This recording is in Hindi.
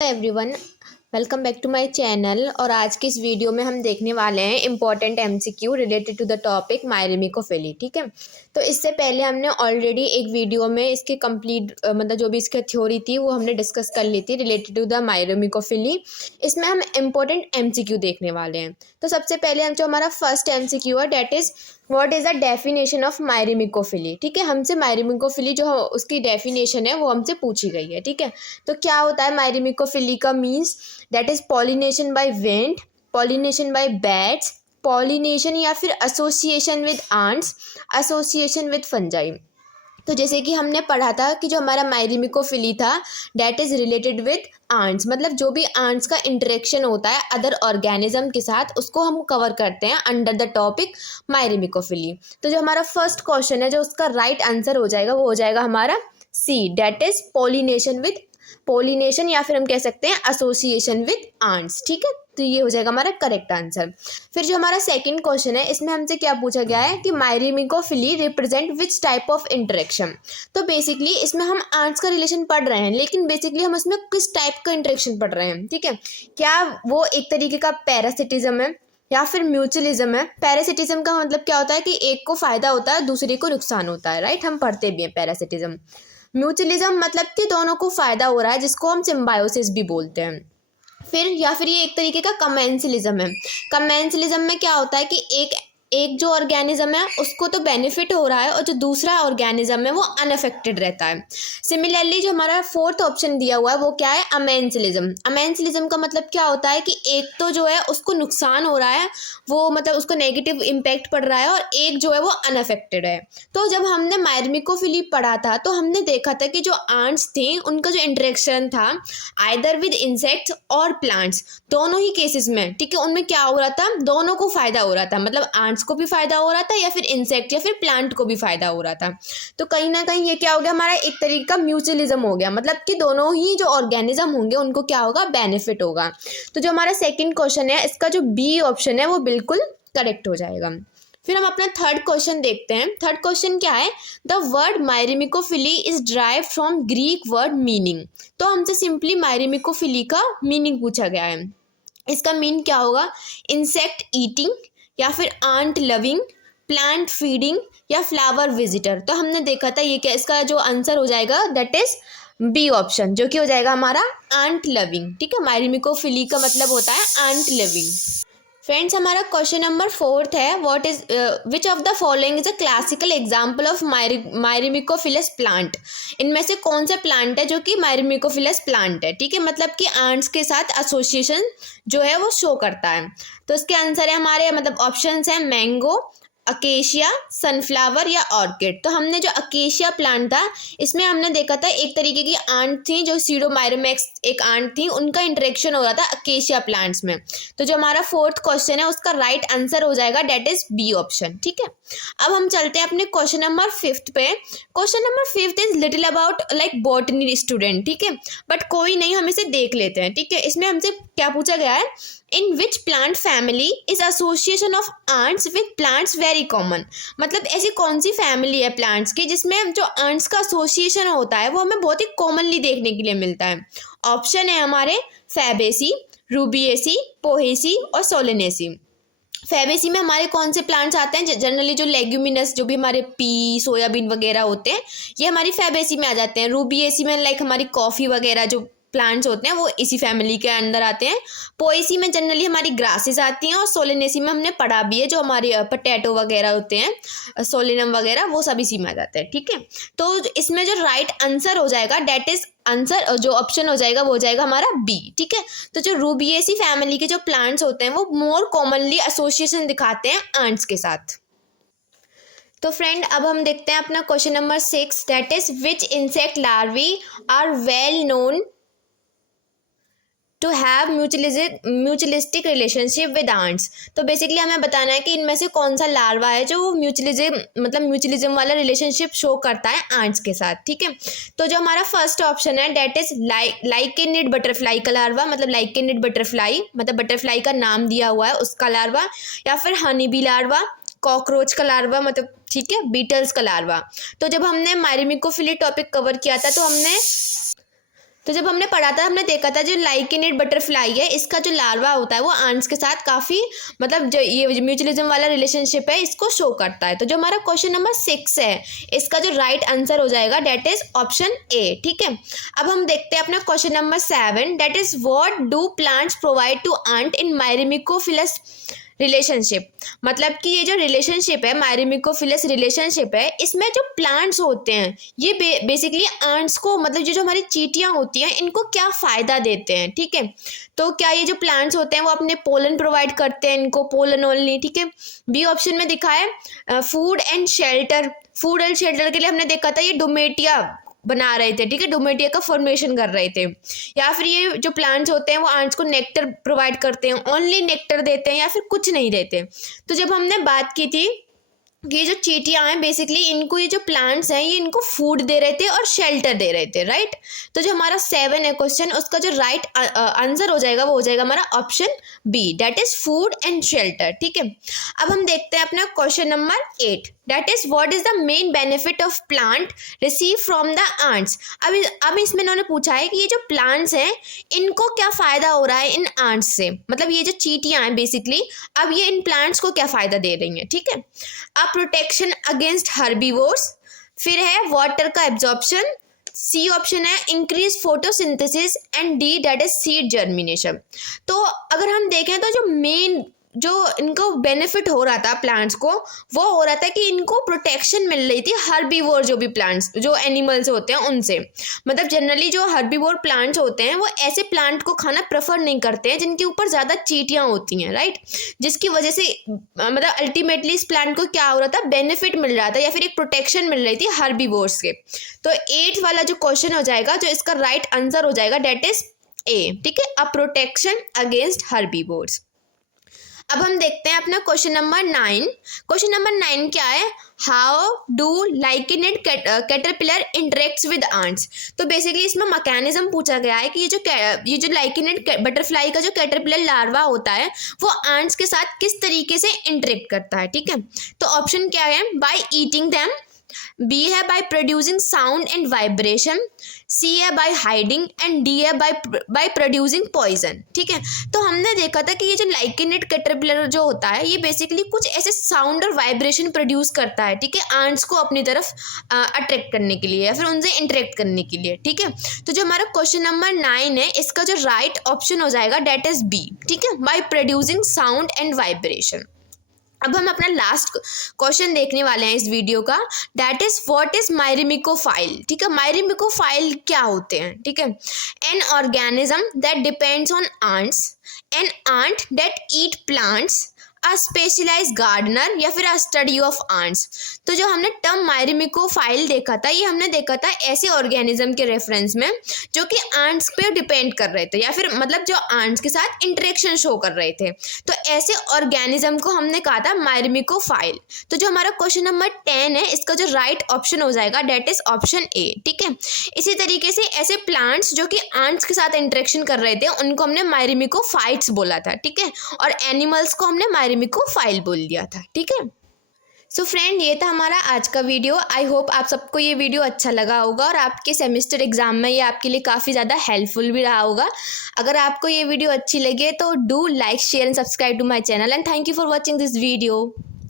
Everyone, welcome back to my channel. और आज की इस वीडियो में हम देखने वाले हैं important MCQ related to the topic myrmecophily. ठीक है, तो इससे पहले हमने ऑलरेडी एक वीडियो में इसके कंप्लीट मतलब जो भी इसकी थ्योरी थी वो हमने डिस्कस कर ली थी रिलेटेड टू द मायरिमिकोफिली। इसमें हम इम्पॉर्टेंट एमसीक्यू देखने वाले हैं। तो सबसे पहले हम जो हमारा फर्स्ट एमसीक्यू है that is what is the definition of myrmecophily. ठीक है, हमसे मायरिमिकोफिली जो उसकी डेफिनेशन है वो हमसे पूछी गई है। ठीक है, तो क्या होता है मायरिमिकोफिली का means that is pollination by wind, pollination by bats, pollination या फिर association with ants, association with fungi. तो जैसे कि हमने पढ़ा था कि जो हमारा मायरिमिकोफिली था that is related with ants, मतलब जो भी आंट्स का इंटरेक्शन होता है अदर ऑर्गेनिज्म के साथ उसको हम कवर करते हैं अंडर द टॉपिक मायरिमिकोफिली। तो जो हमारा फर्स्ट क्वेश्चन है जो उसका राइट आंसर हो जाएगा वो हो जाएगा हमारा C, that is pollination with, pollination या फिर हम कह सकते हैं एसोसिएशन विद आंट्स। ठीक है, तो ये हो जाएगा हमारा करेक्ट आंसर। फिर जो हमारा सेकंड क्वेश्चन है इसमें हमसे क्या पूछा गया है कि myrmecophily represent which type of interaction. तो बेसिकली इसमें हम आंट्स का रिलेशन पढ़ रहे हैं, लेकिन बेसिकली हम इसमें किस टाइप का इंटरेक्शन पढ़ रहे हैं। ठीक है, क्या वो एक तरीके का पैरासिटिज्म है या फिर म्यूचुअलिज्म है। पैरासिटिज्म का मतलब क्या होता है कि एक को फायदा होता है दूसरे को नुकसान होता है, राइट, हम पढ़ते भी हैं पैरासिटिज्म। म्यूचुअलिज्म मतलब कि दोनों को फायदा हो रहा है जिसको हम सिम्बायोसिस भी बोलते हैं। फिर या फिर ये एक तरीके का कमेंसलिज्म है। कमेंसलिज्म में क्या होता है कि एक जो ऑर्गेनिज्म है उसको तो बेनिफिट हो रहा है और जो दूसरा ऑर्गेनिज्म है वो अनअफेक्टेड रहता है। सिमिलरली जो हमारा फोर्थ ऑप्शन दिया हुआ है वो क्या है, अमेंसलिज्म। अमेंसलिज्म का मतलब क्या होता है कि एक तो जो है उसको नुकसान हो रहा है, वो मतलब उसको नेगेटिव इम्पैक्ट पड़ रहा है, और एक जो है वो अनअफेक्टेड है। तो जब हमने मायरिमिकोफिली पढ़ा था तो हमने देखा था कि जो आंट्स थी उनका जो इंटरेक्शन था आइदर विद इंसेक्ट्स और प्लांट्स, दोनों ही केसेस में, ठीक है, उनमें क्या हो रहा था, दोनों को फायदा हो रहा था, मतलब आंट्स को भी फायदा हो रहा था या फिर इंसेक्ट या फिर प्लांट को भी फायदा हो रहा था। तो कहीं ना कहीं ये क्या हो गया, हमारा एक तरीके का म्यूचुअलिज्म हो गया, मतलब कि दोनों ही जो ऑर्गेनिज्म होंगे उनको क्या होगा, बेनिफिट होगा। तो जो हमारा सेकंड क्वेश्चन है इसका जो बी ऑप्शन है वो बिल्कुल करेक्ट हो जाएगा। फिर हम अपना थर्ड क्वेश्चन देखते हैं। थर्ड क्वेश्चन क्या है, the word myrmecophily is derive from Greek word meaning. तो हमसे सिंपली मायरिमिकोफिली का मीनिंग पूछा गया है। इसका मीन क्या होगा, इंसेक्ट ईटिंग या फिर आंट लविंग, प्लांट फीडिंग या फ्लावर विजिटर। तो हमने देखा था ये क्या, इसका जो आंसर हो जाएगा दैट इज बी ऑप्शन, जो कि हो जाएगा हमारा आंट लविंग। ठीक है, मायरिमिकोफिली का मतलब होता है आंट लविंग। फ्रेंड्स, हमारा क्वेश्चन नंबर फोर्थ है, what is which of the following is a classical example of myrmecophilous plant. इनमें से कौन सा प्लांट है जो कि मायरिमिकोफिलस प्लांट है। ठीक है, मतलब कि आंट्स के साथ एसोसिएशन जो है वो शो करता है। तो इसके आंसर है हमारे, मतलब ऑप्शंस हैं मैंगो, अकेशिया, सनफ्लावर या ऑर्किड। तो हमने जो अकेशिया प्लांट था इसमें हमने देखा था एक तरीके की आंट थी जो सीडोमायरोमेक्स एक आंट थी, उनका इंटरेक्शन हो रहा था अकेशिया प्लांट्स में। तो जो हमारा फोर्थ क्वेश्चन है उसका राइट आंसर हो जाएगा डेट इज बी ऑप्शन। ठीक है, अब हम चलते हैं अपने क्वेश्चन नंबर फिफ्थ पे। Question number fifth is little about like botany student. ठीक है, बट कोई नहीं, हम इसे देख लेते हैं। ठीक है, इसमें हमसे क्या पूछा गया है, in which plant family is association of ants with plants very common. मतलब ऐसी कौन सी फैमिली है प्लांट्स की जिसमें जो आंट्स का एसोसिएशन होता है वो हमें बहुत ही कॉमनली देखने के लिए मिलता है। ऑप्शन है हमारे फैबेसी, रूबिएसी, पोहेसी और सोलेनेसी। फैबेसी में हमारे कौन से प्लांट्स आते हैं, जनरली जो लेग्यूमिनस जो भी हमारे पी सोयाबीन वगैरह होते हैं ये हमारी फैबेसी में आ जाते हैं। रूबिएसी में लाइक हमारी कॉफ़ी वगैरह जो प्लांट्स होते हैं वो इसी फैमिली के अंदर आते हैं। पोएसी में जनरली हमारी ग्रासेस आती हैं, और सोलेनेसी में हमने पढ़ा भी है जो हमारे पोटैटो वगैरह होते हैं, सोलेनम वगैरह, वो सब इसी में आ जाते हैं। ठीक है, तो इसमें जो राइट आंसर हो जाएगा डेट इज आंसर, जो ऑप्शन हो जाएगा वो हो जाएगा हमारा बी। ठीक है, तो जो रूबिएसी फैमिली के जो प्लांट्स होते हैं वो मोर कॉमनली एसोसिएशन दिखाते हैं आंट्स के साथ। तो फ्रेंड, अब हम देखते हैं अपना question number 6, that is which insect larvae are well known to have mutualistic relationship with ants. तो बेसिकली हमें बताना है कि इनमें से कौन सा लार्वा है जो म्यूचुअलिज्म वाला रिलेशनशिप शो करता है आंट्स के साथ। ठीक है, तो जो हमारा फर्स्ट ऑप्शन है डेट इज लाइकेनिड बटरफ्लाई का लार्वा, मतलब लाइकेनिड बटरफ्लाई, मतलब बटरफ्लाई का नाम दिया हुआ है उसका लार्वा, या फिर हनी बी लार्वा, कॉकरोच का लार्वा, मतलब ठीक है, बीटल्स का लार्वा। तो जब हमने मायरिमिकोफिली टॉपिक कवर किया था तो जब हमने पढ़ा था हमने देखा था जो लाइकेनिड बटरफ्लाई है इसका जो लार्वा होता है वो आंट्स के साथ काफ़ी मतलब जो ये म्यूचुअलिज्म वाला रिलेशनशिप है इसको शो करता है। तो जो हमारा क्वेश्चन नंबर 6 है इसका जो राइट आंसर हो जाएगा डेट इज ऑप्शन ए। ठीक है, अब हम देखते हैं अपना question number 7 that is what do plants provide to ant in myrmecophilous relationship. मतलब कि ये जो रिलेशनशिप है मायरिमिकोफिलस रिलेशनशिप है इसमें जो प्लांट्स होते हैं ये बेसिकली आंट्स को मतलब जो हमारी चींटियां होती हैं इनको क्या फ़ायदा देते हैं। ठीक है, तो क्या ये जो प्लांट्स होते हैं वो अपने पोलन प्रोवाइड करते हैं इनको, पोलन ओनली। ठीक है, बी ऑप्शन में दिखा है food and shelter. Food and shelter के लिए हमने देखा था ये डोमेटिया बना रहे थे। ठीक है, डोमेटिया का फॉर्मेशन कर रहे थे। या फिर ये जो प्लांट्स होते हैं वो आंट्स को नेक्टर प्रोवाइड करते हैं, ओनली नेक्टर देते हैं या फिर कुछ नहीं देते। तो जब हमने बात की थी कि ये जो चींटियां हैं बेसिकली इनको ये जो प्लांट्स हैं ये इनको फूड दे रहे थे और शेल्टर दे रहे थे, राइट। तो जो हमारा 7 है क्वेश्चन उसका जो राइट आंसर हो जाएगा वो हो जाएगा हमारा option B that is food and shelter. ठीक है, अब हम देखते हैं अपना question number 8 that is what is the main benefit of plant receive from the ants. अब इसमें इन्होंने पूछा है कि ये जो प्लांट्स हैं इनको क्या फ़ायदा हो रहा है इन आंट्स से, मतलब ये जो चींटियां हैं बेसिकली अब ये इन प्लांट्स को क्या फ़ायदा दे रही हैं। ठीक है, अब प्रोटेक्शन अगेंस्ट हर्बीवोर्स, फिर है वाटर का एब्जॉर्प्शन, सी ऑप्शन है increase photosynthesis and D that is seed germination. तो अगर हम देखें तो जो मेन जो इनको बेनिफिट हो रहा था प्लांट्स को वो हो रहा था कि इनको प्रोटेक्शन मिल रही थी हर्बीवोर जो भी प्लांट्स जो एनिमल्स होते हैं उनसे। मतलब जनरली जो हर्बीवोर प्लांट्स होते हैं वो ऐसे प्लांट को खाना प्रेफर नहीं करते हैं जिनके ऊपर ज़्यादा चींटियां होती हैं, राइट। जिसकी वजह से मतलब अल्टीमेटली इस प्लांट को क्या हो रहा था, बेनिफिट मिल रहा था या फिर एक प्रोटेक्शन मिल रही थी हर्बीवोर्स के। तो 8 वाला जो क्वेश्चन हो जाएगा जो इसका राइट आंसर हो जाएगा डेट इज ए। ठीक है, अ प्रोटेक्शन अगेंस्ट हर्बीवोर्स। अब हम देखते हैं अपना क्वेश्चन नंबर 9। क्वेश्चन नंबर 9 क्या है, how do lycaenid caterpillar interacts with ants. तो बेसिकली इसमें मैकेनिज्म पूछा गया है कि ये जो लाइकेनिड बटरफ्लाई का जो कैटरपिलर लार्वा होता है वो आंट्स के साथ किस तरीके से इंटरेक्ट करता है। ठीक है, तो ऑप्शन क्या है, बाय ईटिंग देम, बी है by producing sound and vibration, C है बाय हाइडिंग एंड डी है बाय प्रोड्यूसिंग पॉइजन। ठीक है, तो हमने देखा था कि ये जो लाइकेनिड कैटरपिलर जो होता है ये बेसिकली कुछ ऐसे साउंड और वाइब्रेशन प्रोड्यूस करता है। ठीक है, आंट्स को अपनी तरफ अट्रैक्ट करने के लिए या फिर उनसे इंटरेक्ट करने के लिए। ठीक है, तो जो हमारा क्वेश्चन नंबर 9 है इसका जो राइट ऑप्शन हो जाएगा डेट इज बी। ठीक है, by producing sound and vibration. अब हम अपना लास्ट क्वेश्चन देखने वाले हैं इस वीडियो का, that is what is myrmecophile. ठीक है, मायरिमिकोफाइल क्या होते हैं। ठीक है, an organism that depends on ants, an ant that eat plants, a specialised gardener या फिर अ स्टडी ऑफ आंट्स। तो जो हमने टर्म मायरिमिकोफाइल देखा था ये हमने देखा था ऐसे ऑर्गेनिज्म के रेफरेंस में जो कि आंट्स पे डिपेंड कर रहे थे या फिर मतलब जो आंट्स के साथ इंटरेक्शन शो कर रहे थे। तो ऐसे ऑर्गेनिज्म को हमने कहा था मायरिमिकोफाइल। तो जो हमारा क्वेश्चन नंबर 10 है इसका जो राइट ऑप्शन हो जाएगा डेट इज ऑप्शन ए। ठीक है, इसी तरीके से ऐसे प्लांट्स जो कि आंट्स के साथ इंटरेक्शन कर रहे थे उनको हमने मायरिमिकोफाइट्स बोला था। ठीक है, और एनिमल्स को हमने मायरिमिकोफाइल बोल दिया था। ठीक है, सो फ्रेंड ये था हमारा आज का वीडियो। आई होप आप सबको ये वीडियो अच्छा लगा होगा और आपके सेमेस्टर एग्जाम में ये आपके लिए काफ़ी ज़्यादा हेल्पफुल भी रहा होगा। अगर आपको ये वीडियो अच्छी लगे तो do like share and subscribe to my channel and thank you for watching this video.